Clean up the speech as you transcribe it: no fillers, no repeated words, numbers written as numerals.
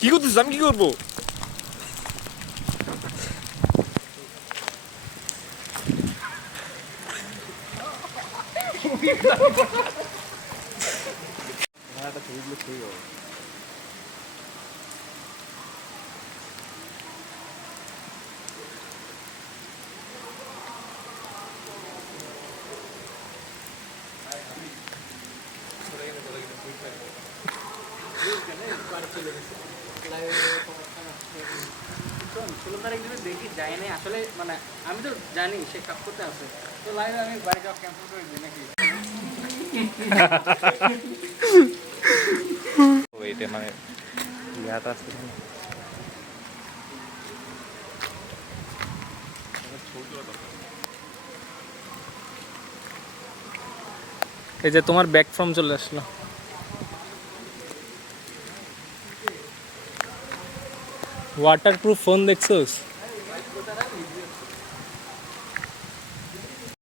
কি করতেছিস? আমি কি করবো? দেখি যাই নাই আসলে, মানে আমি তো জানি সে কাপ করতে আছে, তো লাইভে আমি বাড়ি যাওয়া ক্যান্সেল করে দিই নাকি। এইটা মানে ইয়াটা আছে। এই যে তোমার ব্যাক ফ্রম চলে আসলো। Waterproof phone দেখছোস?